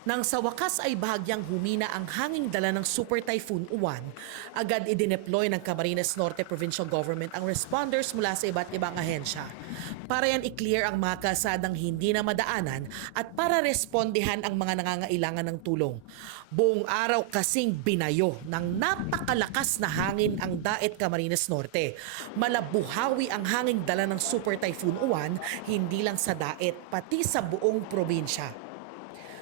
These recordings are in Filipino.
Nang sa wakas ay bahagyang humina ang hanging dala ng Super Typhoon Uwan, agad idineploy ng Camarines Norte Provincial Government ang responders mula sa iba't ibang ahensya. Para yan i-clear ang mga kalsadang hindi na madaanan at para respondihan ang mga nangangailangan ng tulong. Buong araw kasing binayo ng napakalakas na hangin ang Daet Camarines Norte. Malabuhawi ang hanging dala ng Super Typhoon Uwan, hindi lang sa Daet, pati sa buong probinsya.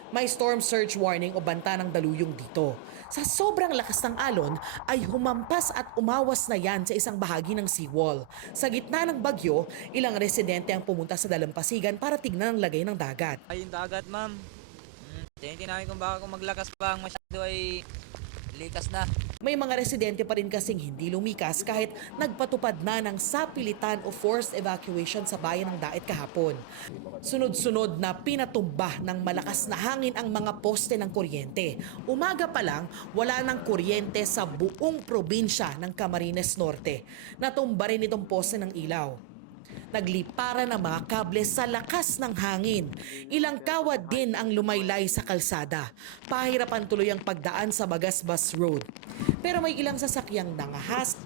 May storm surge warning o banta ng daluyong dito. Sa sobrang lakas ng alon ay humampas at umawas na yan sa isang bahagi ng seawall. Sa gitna ng bagyo, ilang residente ang pumunta sa dalampasigan para tignan ang lagay ng dagat. Ay, yung dagat, ma'am. Tinitin namin kung baka kung maglakas pa ang masyado ay likas na. May mga residente pa rin kasing hindi lumikas kahit nagpatupad na ng sapilitan o forced evacuation sa bayan ng Daet kahapon. Sunod-sunod na pinatumba ng malakas na hangin ang mga poste ng kuryente. Umaga pa lang, wala ng kuryente sa buong probinsya ng Camarines Norte. Natumba rin itong poste ng ilaw. Nagliparan ang mga kable sa lakas ng hangin. Ilang kawad din ang lumaylay sa kalsada. Pahirapan tuloy ang pagdaan sa Bagasbas Road. Pero may ilang sasakyang nangahas.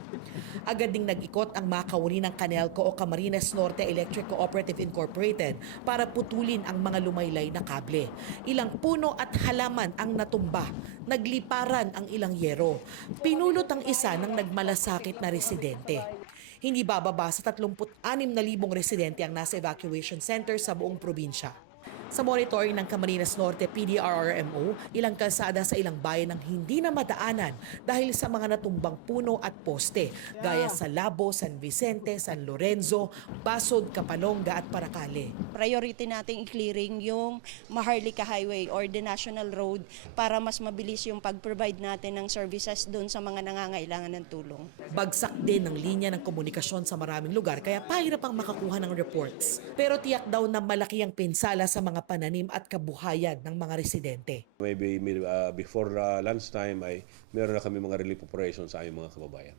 Agad ding nag-ikot ang mga kawani ng Canelco o Camarines Norte Electric Cooperative Incorporated para putulin ang mga lumaylay na kable. Ilang puno at halaman ang natumba. Nagliparan ang ilang yero. Pinulot ang isa ng nagmalasakit na residente. Hindi bababa sa 36,000 residente ang nasa evacuation center sa buong probinsya. Sa monitoring ng Camarines Norte PDRRMO, ilang kalsada sa ilang bayan ang hindi na madaanan dahil sa mga natumbang puno at poste, gaya sa Labo, San Vicente, San Lorenzo, Basod, Kapalonga at Paracale. Priority nating i-clearing yung Maharlika Highway or the National Road para mas mabilis yung pag-provide natin ng services doon sa mga nangangailangan ng tulong. Bagsak din ng linya ng komunikasyon sa maraming lugar kaya pahirap ang makakuha ng reports. Pero tiyak daw na malaki ang pinsala sa mga pananim at kabuhayan ng mga residente. Maybe before lunchtime ay meron na kami mga relief operations sa aming mga kababayan.